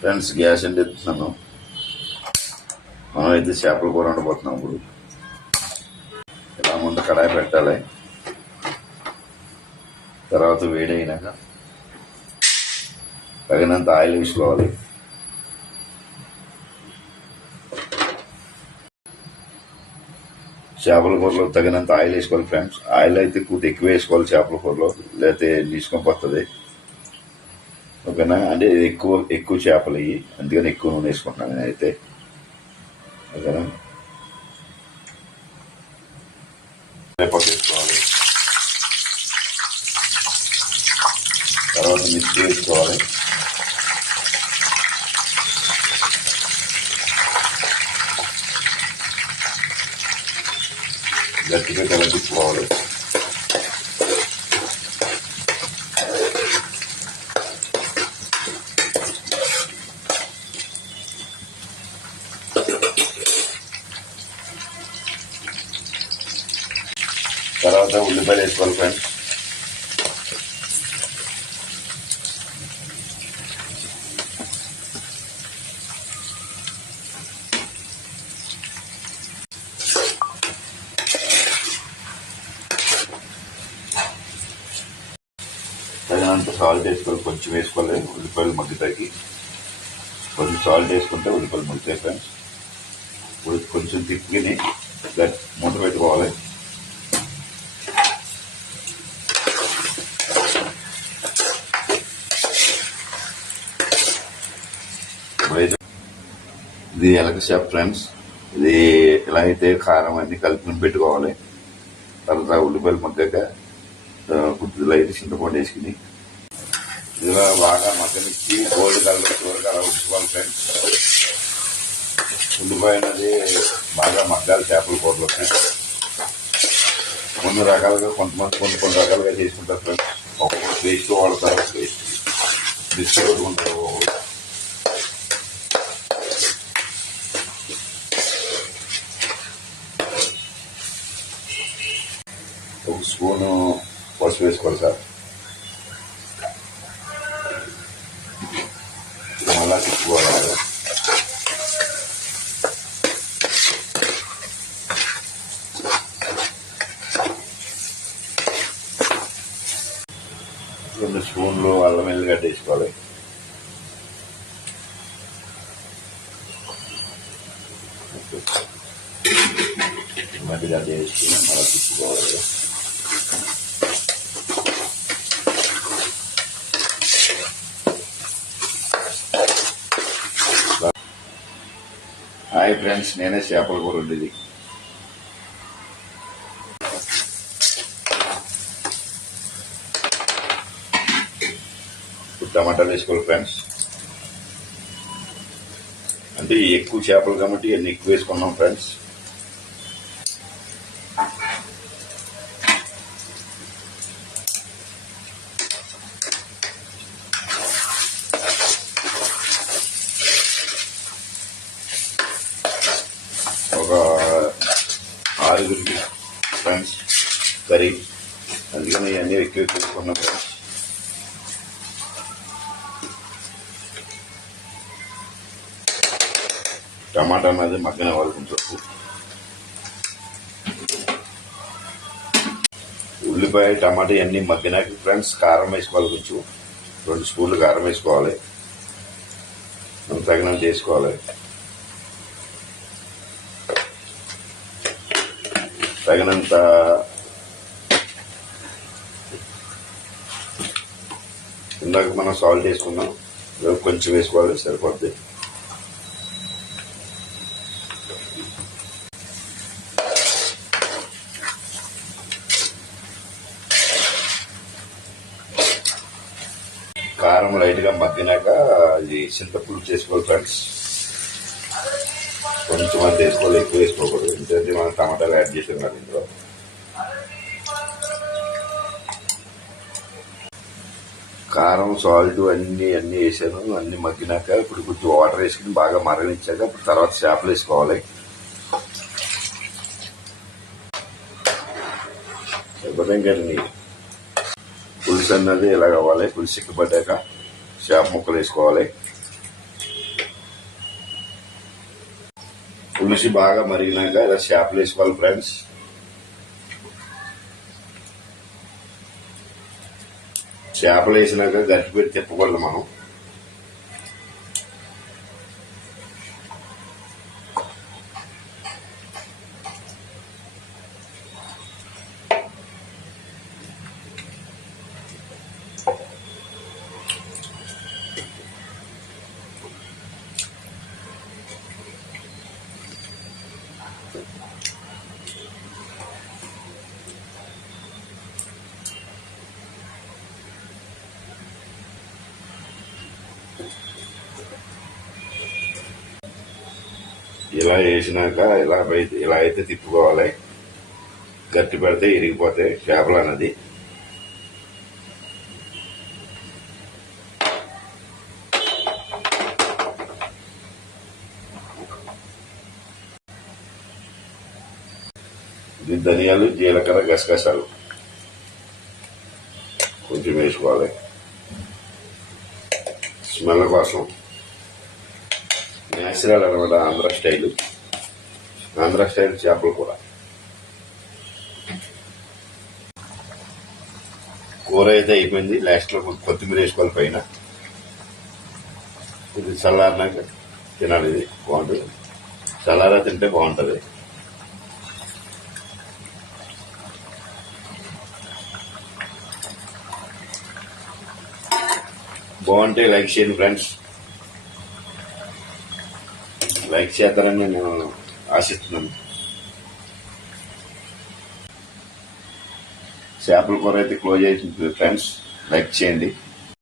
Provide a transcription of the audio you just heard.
Friends gas అంటిస్తున్నాను. మనం అయితే చేపల కూర వండబోతున్నాం. ఇప్పుడు ఇలా ముందు కడాయి పెట్టాలి. తర్వాత వేడైనాక తగినంత ఆయిల్ వేసుకోవాలి. చేపల కూరలో తగినంత ఆయిల్ వేసుకోవాలి ఫ్రెండ్స్. ఆయిల్ అయితే కొద్దిగా ఎక్కువ వేసుకోవాలి చేపల కూరలో, లేకపోతే తీసుకొని ఓకేనా. అంటే ఎక్కువ చేపలు ఇవి, అందుకని ఎక్కువ నూనె వేసుకుంటున్నాను నేనైతే. ఓకేనా. కరివేపాకు వేసుకోవాలి. తర్వాత మిక్సీ వేసుకోవాలి. గట్టిగా కలుపుకోవాలి. తర్వాత ఉల్లిపాయలు వేసుకోవాలి ఫ్రెండ్స్. తగినంత సాల్ట్ వేసుకోవాలి. కొంచెం వేసుకోవాలి ఉల్లిపాయలు మగ్గుతాయి. కొంచెం సాల్ట్ వేసుకుంటే ఉల్లిపాయలు మగ్గుతాయి ఫ్రెండ్స్. కొంచెం తిప్పుని మూత పెట్టుకోవాలి. ఇది ఎలక షాప్ ఫ్రెండ్స్. ఇది ఎలా అయితే కారం అన్ని కలుపుకుని పెట్టుకోవాలి. తర్వాత ఉల్లిపాయలు మగ్గాక కొద్దిగా లైట్ చింతపండు వేసుకుని ఇలా బాగా మగ్గనిచ్చి గోల్డ్ కలర్ చివరికి అలా ఉంచుకోవాలి ఫ్రెండ్స్. ఉల్లిపాయ అనేది బాగా మగ్గాలి చేపల కూరలో ఫ్రెండ్స్. కొన్ని రకాలుగా కొంతమంది కొన్ని రకాలుగా చేసుకుంటారు ఫ్రెండ్స్. ఒక్కొక్కరు పేస్ట్ వాడతారు, పేస్ట్ బిస్కెట్ కొట్టుకుంటారు. ఒక స్పూను పసుపు వేసుకోవాలి సార్. మళ్ళా తిప్పుకోవాలి. రెండు స్పూన్లు అల్లం వెల్లిగడ్డ వేసుకోవాలి. మధ్యగడ్డ వేసుకుని మళ్ళీ తిప్పుకోవాలి. హాయ్ ఫ్రెండ్స్, నేనే చేపల కూర ఉండేది. టమాటాలు వేసుకోవాలి ఫ్రెండ్స్. అంటే ఎక్కువ చేపలు కాబట్టి అన్ని ఎక్కువ వేసుకున్నాం ఫ్రెండ్స్. ఒక 6 ఫ్రెండ్స్ కర్రీ, అందుకని ఇవన్నీ ఎక్కువ వేసుకున్నాం ఫ్రెండ్స్. టమాటా అనేది మగ్గన వాళ్ళు కొంచెం ఉల్లిపాయ టమాటా ఇవన్నీ మగ్గినాక ఫ్రెండ్స్ కారం వేసుకోవాలి. కొంచెం 2 స్పూన్లు కారం వేసుకోవాలి. తగినంత వేసుకోవాలి. తగినంత ఇందాక మనం సాల్ట్ వేసుకున్నాం, కొంచెం వేసుకోవాలి, సరిపోద్ది. కారం లైట్ గా మగ్గినాక అది చింతపులుసు చేసుకోవాలి ఫ్రెండ్స్. కొంచెం అంత వేసుకోవాలి, ఎక్కువ వేసుకోకూడదు. ఎందుకంటే మనం టమాటాలు యాడ్ చేసాం కదా ఇందులో. కారం సాల్ట్ అన్ని వేసాను. అన్ని మగ్గినాక ఇప్పుడు కొంచెం వాటర్ వేసుకుని బాగా మరగనిచ్చాక ఇప్పుడు తర్వాత చేపలు వేసుకోవాలి. ఇంకండి పులుసు అన్నది ఇలా కావాలి. పులుసు చిక్కబడ్డాక చేప ముక్కలు వేసుకోవాలి. పులుసు బాగా మరిగినాక ఇలా చేపలు వేసుకోవాలి ఫ్రెండ్స్. చేపలు వేసినాక గట్టి పెట్టి తిప్పకూడదు మనం. ఇలా వేసినాక ఇలా అయితే తిప్పుకోవాలి. గట్టి పెడితే ఇరిగిపోతాయి చేపలు అన్నది. ఇది ధనియాలు, జీలకర్ర, గసగసాలు కొంచెం వేసుకోవాలి స్మెల్ కోసం. నేచురల్ అనమాట, ఆంధ్ర స్టైల్ చేపల కూర. కూర అయితే అయిపోయింది. లాస్ట్ లో కొత్తిమీర వేసుకోవాలి పైన. ఇది చల్లారినాక తినాలి. ఇది బాగుంటుంది, చల్లారా తింటే బాగుంటుంది. బాగుంటే లైక్ చేయండి ఫ్రెండ్స్. లైక్ చేస్తారని నేను ఆశిస్తున్నాను. చేపల కూర అయితే క్లోజ్ అవుతుంది ఫ్రెండ్స్. లైక్ చేయండి.